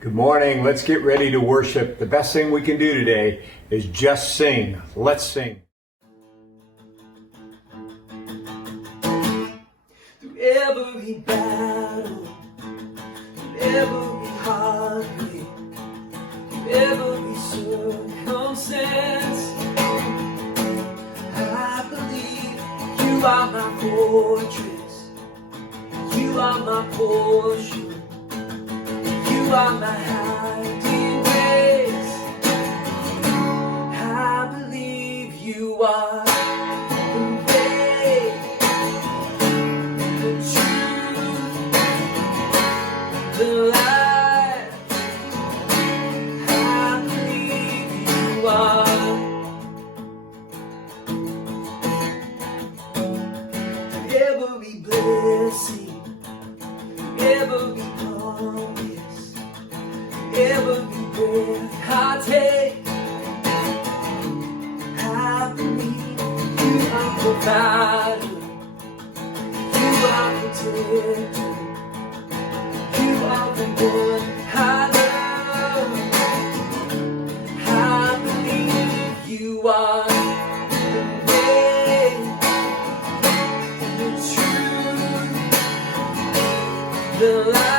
Good morning. Let's get ready to worship. The best thing we can do today is just sing. Let's sing. Through every battle, through every heartbeat, through every circumstance, I believe you are my fortress, you are my portion. You are my hiding place. I believe you are the way, the truth, the light. I believe you are. Every blessing, every promise, every breath I take, I believe you are provider, you are protector, you are the one I love. I believe you are the way, the truth, the light.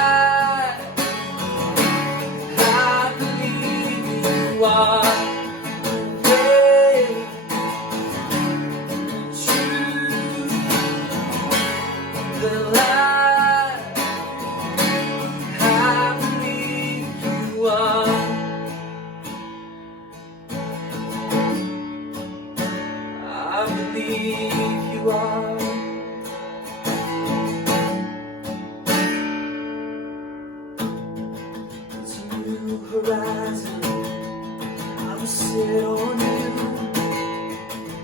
Horizon, I will sit on you,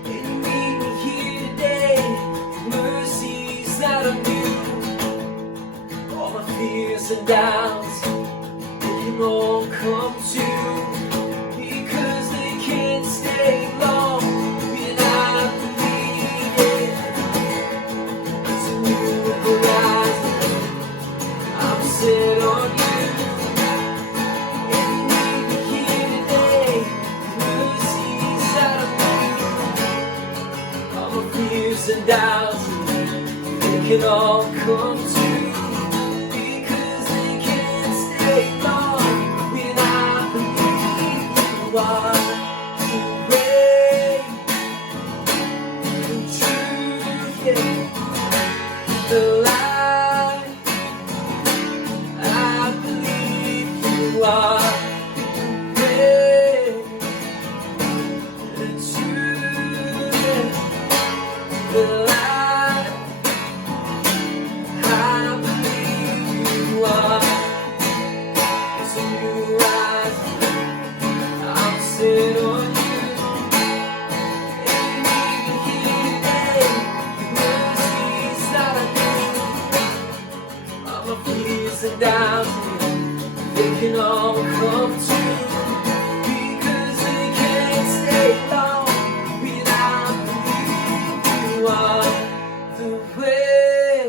and you meet me here today. Mercies that are new, all my fears and doubts, they can all come true, because they can't stay long when I believe it. It's a new horizon, I will sit on you. And doubts, they can all come true, because they can't stay long when I believe you are the way, the truth, yeah, the light. I believe you are the way, the truth, yeah. The light, I believe you are. It's a new rising, I'll sit on you. And even here today, mercies that I do. All my fears and doubts, they can all come true, because they can't stay long when I believe you are the way,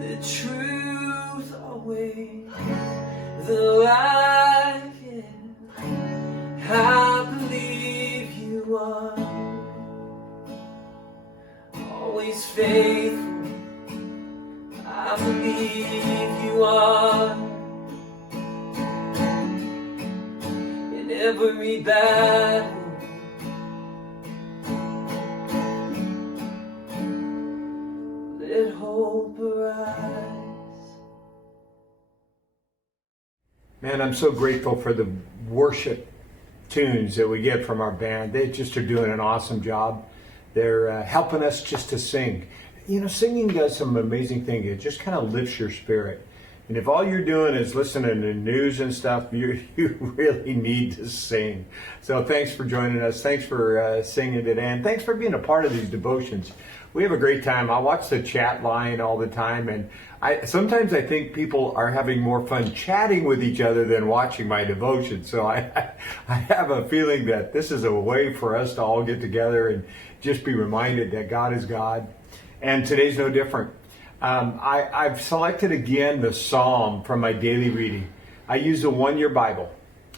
the truth, always, the life, yeah. I believe you are always faithful. I believe you are in every battle. Let hope arise. Man, I'm so grateful for the worship tunes that we get from our band. They just are doing an awesome job. They're helping us just to sing. You know, singing does some amazing thing. It just kind of lifts your spirit. And if all you're doing is listening to news and stuff, you really need to sing. So thanks for joining us. Thanks for singing today. And thanks for being a part of these devotions. We have a great time. I watch the chat line all the time, and sometimes I think people are having more fun chatting with each other than watching my devotion. So I have a feeling that this is a way for us to all get together and just be reminded that God is God. And today's no different. I've selected again the Psalm from my daily reading. I use the One-Year Bible.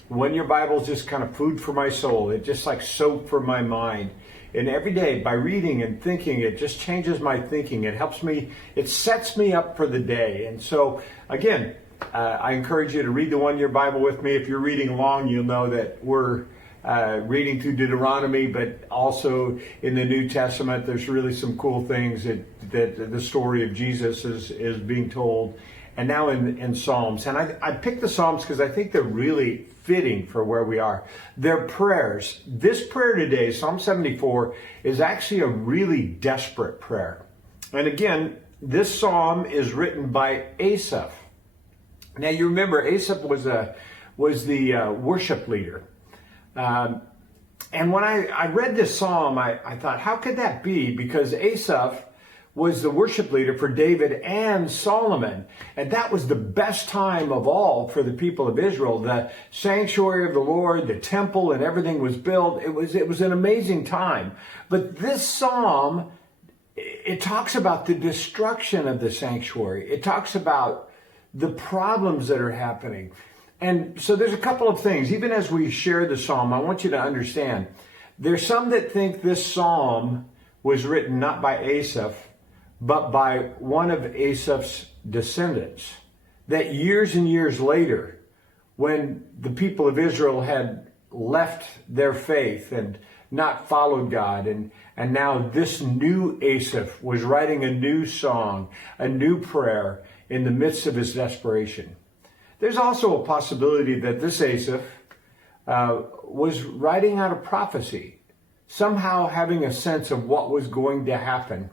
One-Year Bible is just kind of food for my soul. It's just like soap for my mind. And every day, by reading and thinking, it just changes my thinking. It helps me, it sets me up for the day. And so, again, I encourage you to read the One-Year Bible with me. If you're reading along, you'll know that we're reading through Deuteronomy, but also in the New Testament, there's really some cool things that the story of Jesus is being told. And now in Psalms. And I picked the Psalms because I think they're really fitting for where we are. They're prayers. This prayer today, Psalm 74, is actually a really desperate prayer. And again, this psalm is written by Asaph. Now you remember Asaph was the worship leader. And when I read this psalm, I thought, how could that be? Because Asaph was the worship leader for David and Solomon. And that was the best time of all for the people of Israel. The sanctuary of the Lord, the temple, and everything was built. It was an amazing time. But this psalm, it talks about the destruction of the sanctuary. It talks about the problems that are happening. And so there's a couple of things. Even as we share the psalm, I want you to understand, there's some that think this psalm was written not by Asaph, but by one of Asaph's descendants. That years and years later, when the people of Israel had left their faith and not followed God, and now this new Asaph was writing a new song, a new prayer in the midst of his desperation. There's also a possibility that this Asaph was writing out a prophecy, somehow having a sense of what was going to happen.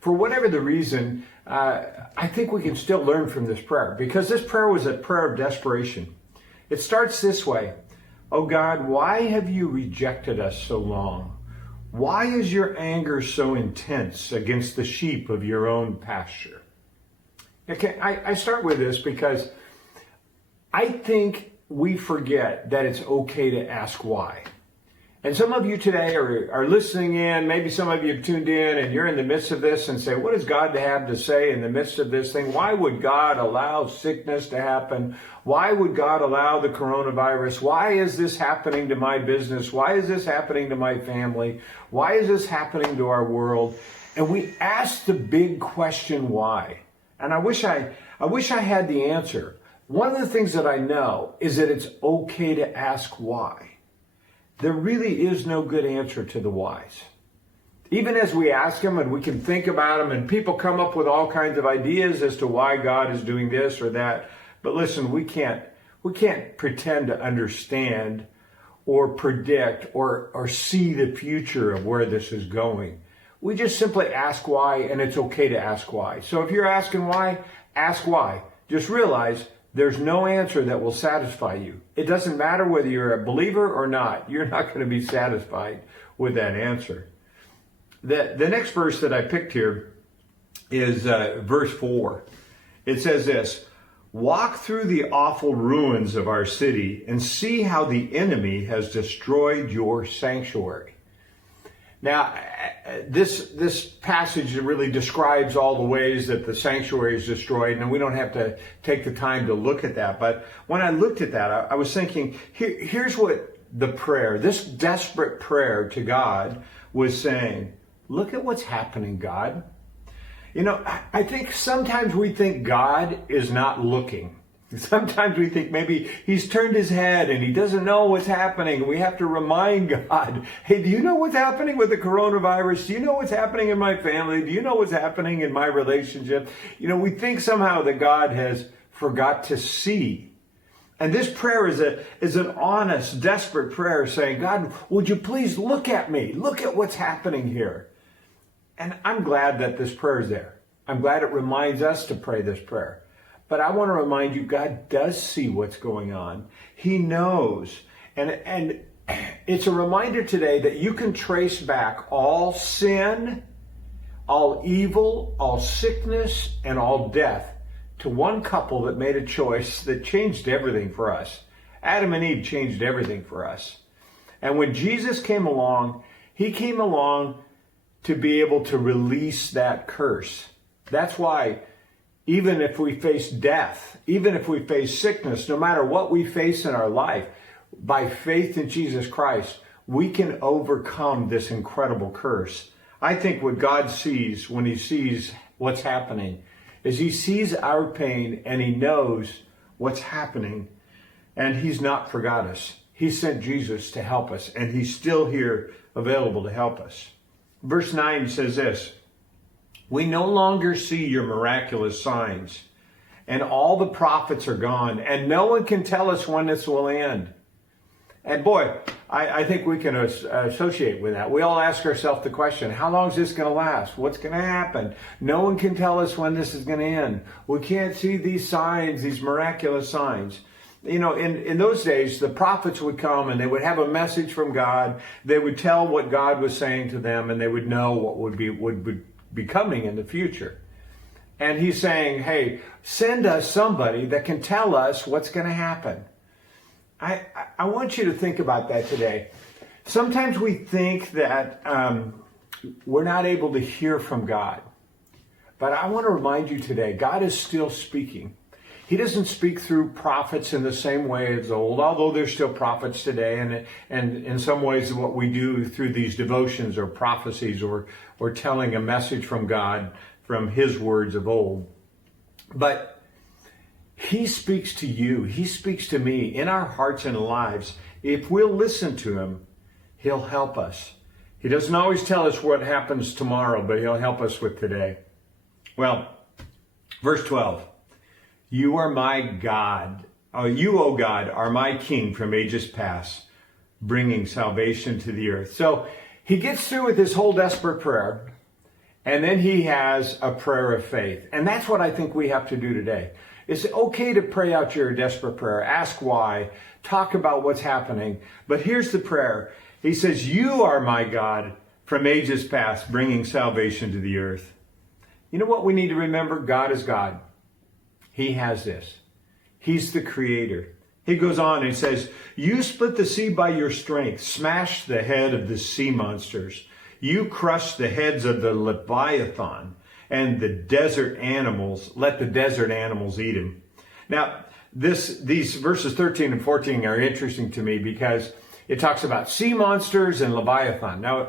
For whatever the reason, I think we can still learn from this prayer, because this prayer was a prayer of desperation. It starts this way: "Oh God, why have you rejected us so long? Why is your anger so intense against the sheep of your own pasture?" Okay, I start with this because I think we forget that it's okay to ask why. And some of you today are listening in, maybe some of you have tuned in and you're in the midst of this and say, what does God have to say in the midst of this thing? Why would God allow sickness to happen? Why would God allow the coronavirus? Why is this happening to my business? Why is this happening to my family? Why is this happening to our world? And we ask the big question, why? And I wish I had the answer. One of the things that I know is that it's okay to ask why. There really is no good answer to the whys. Even as we ask them and we can think about them, and people come up with all kinds of ideas as to why God is doing this or that. But listen, we can't pretend to understand or predict or see the future of where this is going. We just simply ask why, and it's okay to ask why. So if you're asking why, ask why. Just realize there's no answer that will satisfy you. It doesn't matter whether you're a believer or not. You're not going to be satisfied with that answer. The next verse that I picked here is verse 4. It says this: "Walk through the awful ruins of our city and see how the enemy has destroyed your sanctuary." Now, this passage really describes all the ways that the sanctuary is destroyed, and we don't have to take the time to look at that. But when I looked at that, I was thinking, here's what the prayer, this desperate prayer to God, was saying. Look at what's happening, God. You know, I think sometimes we think God is not looking. Sometimes we think maybe he's turned his head and he doesn't know what's happening. We have to remind God, hey, do you know what's happening with the coronavirus? Do you know what's happening in my family? Do you know what's happening in my relationship? You know, we think somehow that God has forgot to see. And this prayer is an honest, desperate prayer saying, God, would you please look at me? Look at what's happening here. And I'm glad that this prayer is there. I'm glad it reminds us to pray this prayer. But I want to remind you, God does see what's going on. He knows. And it's a reminder today that you can trace back all sin, all evil, all sickness, and all death to one couple that made a choice that changed everything for us. Adam and Eve changed everything for us. And when Jesus came along, he came along to be able to release that curse. That's why even if we face death, even if we face sickness, no matter what we face in our life, by faith in Jesus Christ, we can overcome this incredible curse. I think what God sees when he sees what's happening is he sees our pain and he knows what's happening, and he's not forgot us. He sent Jesus to help us, and he's still here available to help us. Verse 9 says this, we no longer see your miraculous signs, and all the prophets are gone, and no one can tell us when this will end. And boy, I think we can associate with that. We all ask ourselves the question, how long is this going to last? What's going to happen? No one can tell us when this is going to end. We can't see these signs, these miraculous signs. You know, in those days, the prophets would come and they would have a message from God. They would tell what God was saying to them, and they would know what would be coming in the future. And he's saying, hey, send us somebody that can tell us what's going to happen. I want you to think about that today. Sometimes we think that we're not able to hear from God. But I want to remind you today, God is still speaking. He doesn't speak through prophets in the same way as old, although there's still prophets today. And in some ways what we do through these devotions or prophecies or telling a message from God from his words of old. But he speaks to you. He speaks to me in our hearts and lives. If we'll listen to him, he'll help us. He doesn't always tell us what happens tomorrow, but he'll help us with today. Well, verse 12. You are my God. You, O God, are my King from ages past, bringing salvation to the earth. So he gets through with his whole desperate prayer, and then he has a prayer of faith. And that's what I think we have to do today. It's okay to pray out your desperate prayer. Ask why. Talk about what's happening. But here's the prayer. He says, you are my God from ages past, bringing salvation to the earth. You know what we need to remember? God is God. He has this. He's the creator. He goes on and says, you split the sea by your strength, smashed the head of the sea monsters. You crushed the heads of the Leviathan and the desert animals. Let the desert animals eat him. Now, these verses 13 and 14 are interesting to me because it talks about sea monsters and Leviathan. Now,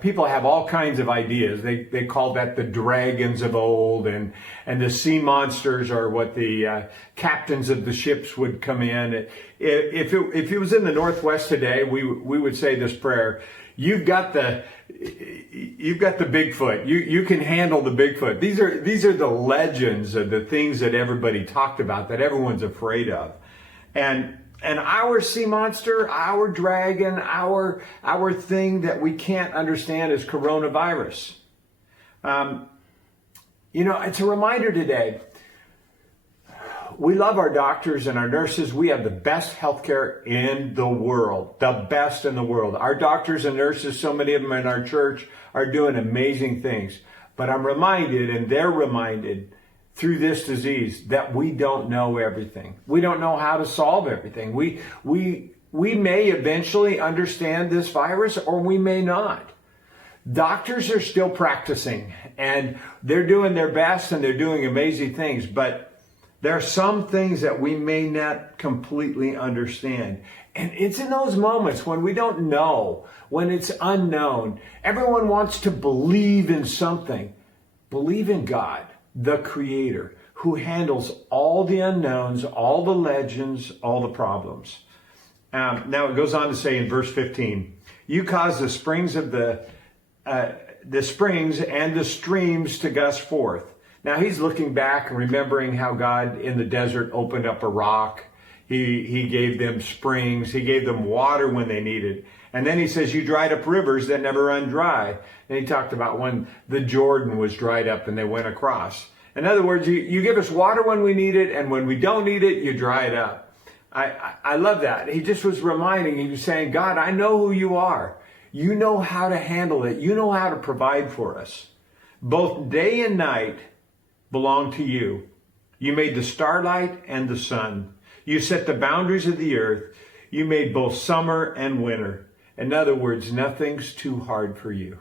people have all kinds of ideas. They call that the dragons of old, and the sea monsters are what the captains of the ships would come in. If it was in the Northwest today, we would say this prayer. You've got the Bigfoot. You can handle the Bigfoot. These are the legends of the things that everybody talked about, that everyone's afraid of. And our sea monster, our dragon, our thing that we can't understand is coronavirus. It's a reminder today. We love our doctors and our nurses. We have the best healthcare in the world, the best in the world. Our doctors and nurses, so many of them in our church, are doing amazing things. But I'm reminded, and they're reminded, through this disease, that we don't know everything. We don't know how to solve everything. We may eventually understand this virus, or we may not. Doctors are still practicing, and they're doing their best, and they're doing amazing things, but there are some things that we may not completely understand. And it's in those moments when we don't know, when it's unknown. Everyone wants to believe in something. Believe in God, the Creator, who handles all the unknowns, all the legends, all the problems. Now it goes on to say in verse 15, you cause the springs of the springs and the streams to gush forth. Now he's looking back and remembering how God in the desert opened up a rock. He gave them springs. He gave them water when they needed. And then he says, you dried up rivers that never run dry. And he talked about when the Jordan was dried up and they went across. In other words, you give us water when we need it, and when we don't need it, you dry it up. I love that. He just was reminding, he was saying, God, I know who you are. You know how to handle it. You know how to provide for us. Both day and night belong to you. You made the starlight and the sun. You set the boundaries of the earth. You made both summer and winter. In other words, nothing's too hard for you.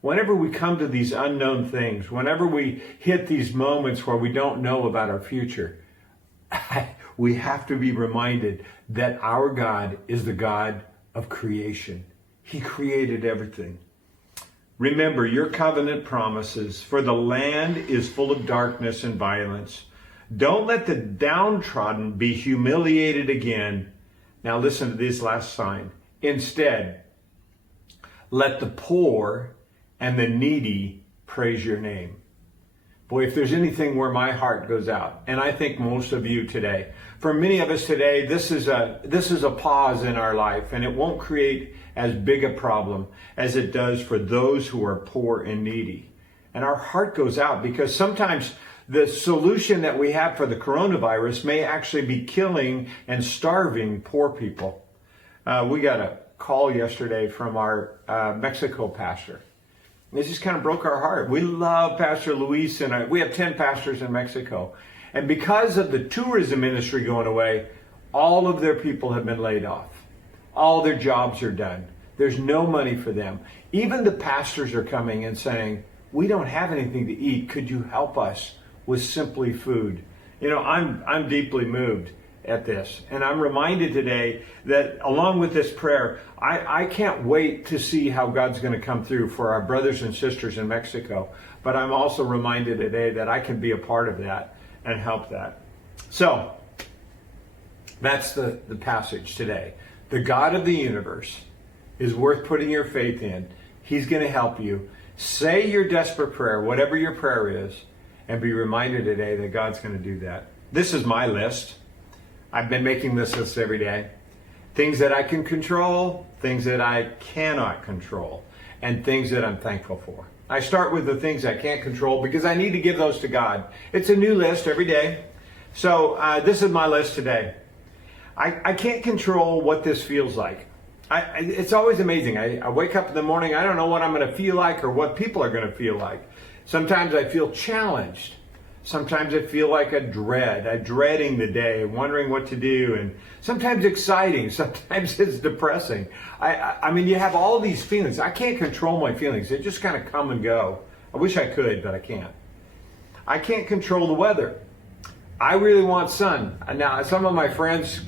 Whenever we come to these unknown things, whenever we hit these moments where we don't know about our future, we have to be reminded that our God is the God of creation. He created everything. Remember your covenant promises, for the land is full of darkness and violence. Don't let the downtrodden be humiliated again. Now listen to this last sign. Instead, let the poor and the needy praise your name. Boy, if there's anything where my heart goes out, and I think most of you today, for many of us today, this is a pause in our life, and it won't create as big a problem as it does for those who are poor and needy. And our heart goes out because sometimes the solution that we have for the coronavirus may actually be killing and starving poor people. We got a call yesterday from our Mexico pastor. This just kind of broke our heart. We love Pastor Luis, and we have 10 pastors in Mexico. And because of the tourism industry going away, all of their people have been laid off. All their jobs are done. There's no money for them. Even the pastors are coming and saying, we don't have anything to eat. Could you help us with simply food? You know, I'm deeply moved at this. And I'm reminded today that along with this prayer, I can't wait to see how God's going to come through for our brothers and sisters in Mexico. But I'm also reminded today that I can be a part of that and help that. So that's the passage today. The God of the universe is worth putting your faith in. He's going to help you. Say your desperate prayer, whatever your prayer is, and be reminded today that God's going to do that. This is my list. I've been making this list every day. Things that I can control, things that I cannot control, and things that I'm thankful for. I start with the things I can't control because I need to give those to God. It's a new list every day. So this is my list today. I can't control what this feels like. It's always amazing. I wake up in the morning, I don't know what I'm going to feel like or what people are going to feel like. Sometimes I feel challenged. Sometimes I feel like I'm dreading the day, wondering what to do, and sometimes exciting, sometimes it's depressing. I mean, you have all these feelings. I can't control my feelings. They just kind of come and go. I wish I could, but I can't. I can't control the weather. I really want sun. Now, some of my friends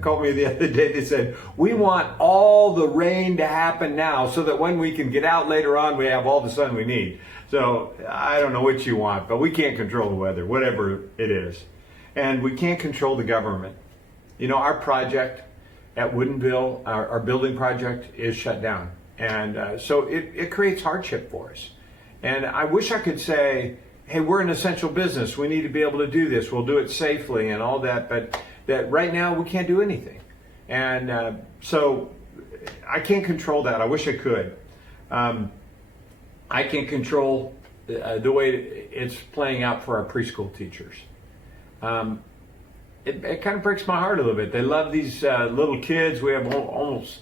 called me the other day. They said, we want all the rain to happen now so that when we can get out later on, we have all the sun we need. So I don't know what you want, but we can't control the weather, whatever it is. And we can't control the government. You know, our project at Woodinville, our building project, is shut down. And so it creates hardship for us. And I wish I could say, hey, we're an essential business. We need to be able to do this. We'll do it safely and all that. But that right now we can't do anything. And so I can't control that. I wish I could. I can control the way it's playing out for our preschool teachers. It kind of breaks my heart a little bit. They love these little kids. We have almost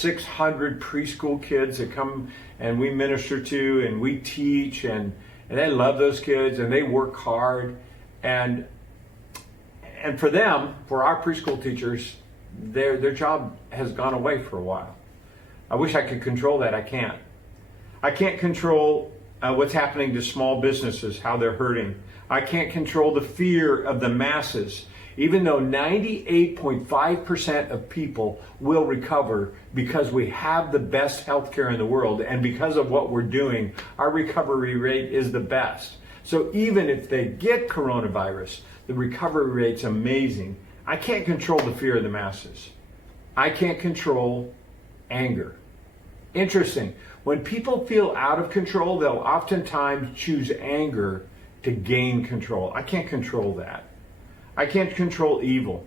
600 preschool kids that come and we minister to and we teach, and they love those kids and they work hard. And for them, for our preschool teachers, their job has gone away for a while. I wish I could control that. I can't. I can't control what's happening to small businesses, how they're hurting. I can't control the fear of the masses, even though 98.5% of people will recover because we have the best healthcare in the world, and because of what we're doing, our recovery rate is the best. So even if they get coronavirus, the recovery rate's amazing. I can't control the fear of the masses. I can't control anger. Interesting. When people feel out of control, they'll oftentimes choose anger to gain control. I can't control that. I can't control evil.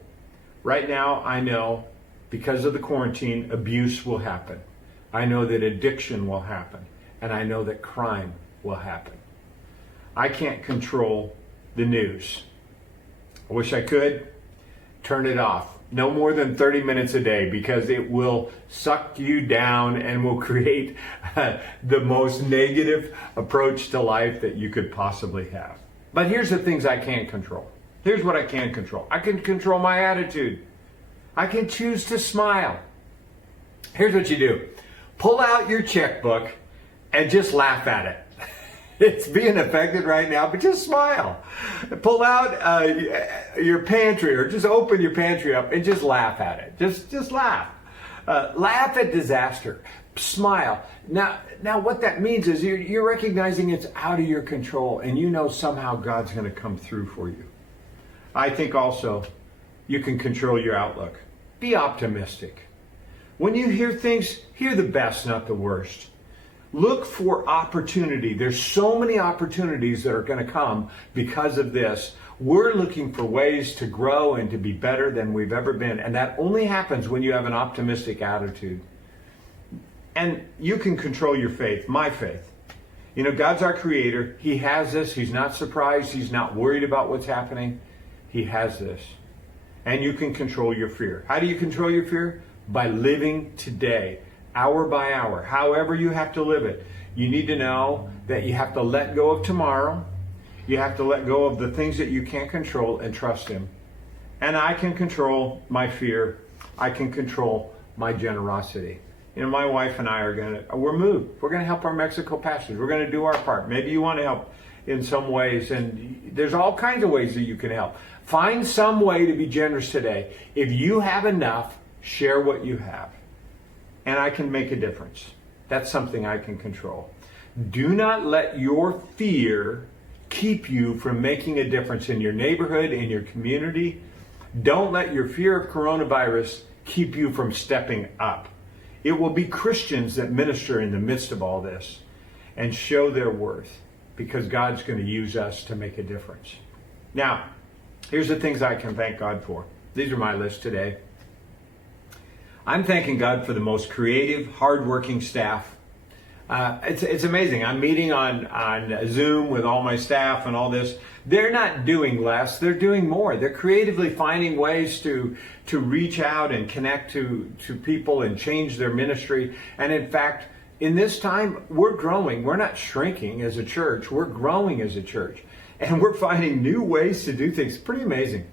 Right now, I know because of the quarantine, abuse will happen. I know that addiction will happen. And I know that crime will happen. I can't control the news. I wish I could. Turn it off. No more than 30 minutes a day, because it will suck you down and will create the most negative approach to life that you could possibly have. But here's the things I can't control. Here's what I can control. I can control my attitude. I can choose to smile. Here's what you do. Pull out your checkbook and just laugh at it. It's being affected right now, but just smile. Pull out your pantry, or just open your pantry up and just laugh at it. Just laugh. Laugh at disaster. Smile. Now what that means is you're recognizing it's out of your control, and you know somehow God's going to come through for you. I think also you can control your outlook. Be optimistic. When you hear things, hear the best, not the worst. Look for opportunity. There's so many opportunities that are going to come because of this. We're looking for ways to grow and to be better than we've ever been. And that only happens when you have an optimistic attitude. And you can control your faith, my faith. You know, God's our creator. He has this. He's not surprised. He's not worried about what's happening. He has this. And you can control your fear. How do you control your fear? By living today, hour by hour, however you have to live it. You need to know that you have to let go of tomorrow. You have to let go of the things that you can't control and trust Him. And I can control my fear. I can control my generosity. You know, my wife and I we're moved. We're going to help our Mexico pastors. We're going to do our part. Maybe you want to help in some ways, and there's all kinds of ways that you can help. Find some way to be generous today. If you have enough, share what you have. And I can make a difference. That's something I can control. Do not let your fear keep you from making a difference in your neighborhood, in your community. Don't let your fear of coronavirus keep you from stepping up. It will be Christians that minister in the midst of all this and show their worth, because God's going to use us to make a difference. Now, here's the things I can thank God for. These are my list today. I'm thanking God for the most creative, hardworking staff. It's amazing. I'm meeting on Zoom with all my staff and all this. They're not doing less. They're doing more. They're creatively finding ways to reach out and connect to people and change their ministry. And in fact, in this time, we're growing. We're not shrinking as a church. We're growing as a church. And we're finding new ways to do things. Pretty amazing.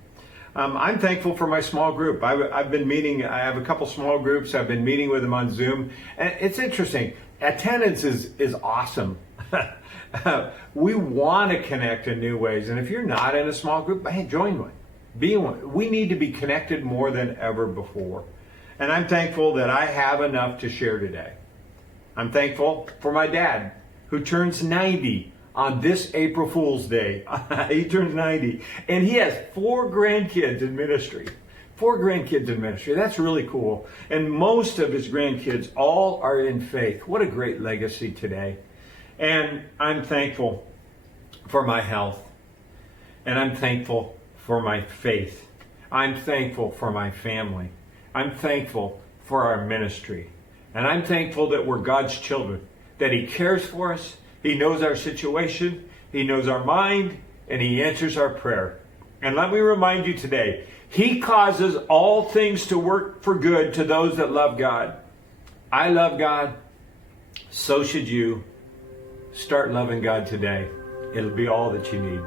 I'm thankful for my small group. I've been meeting, I have a couple small groups. I've been meeting with them on Zoom. And it's interesting. Attendance is awesome. We want to connect in new ways. And if you're not in a small group, hey, join one. Be one. We need to be connected more than ever before. And I'm thankful that I have enough to share today. I'm thankful for my dad, who turns 90 on this April Fool's Day. He turns 90. And he has 4 grandkids in ministry. 4 grandkids in ministry. That's really cool. And most of his grandkids all are in faith. What a great legacy today. And I'm thankful for my health. And I'm thankful for my faith. I'm thankful for my family. I'm thankful for our ministry. And I'm thankful that we're God's children, that He cares for us. He knows our situation. He knows our mind, and He answers our prayer. And let me remind you today, He causes all things to work for good to those that love God. I love God. So should you. Start loving God today. It'll be all that you need.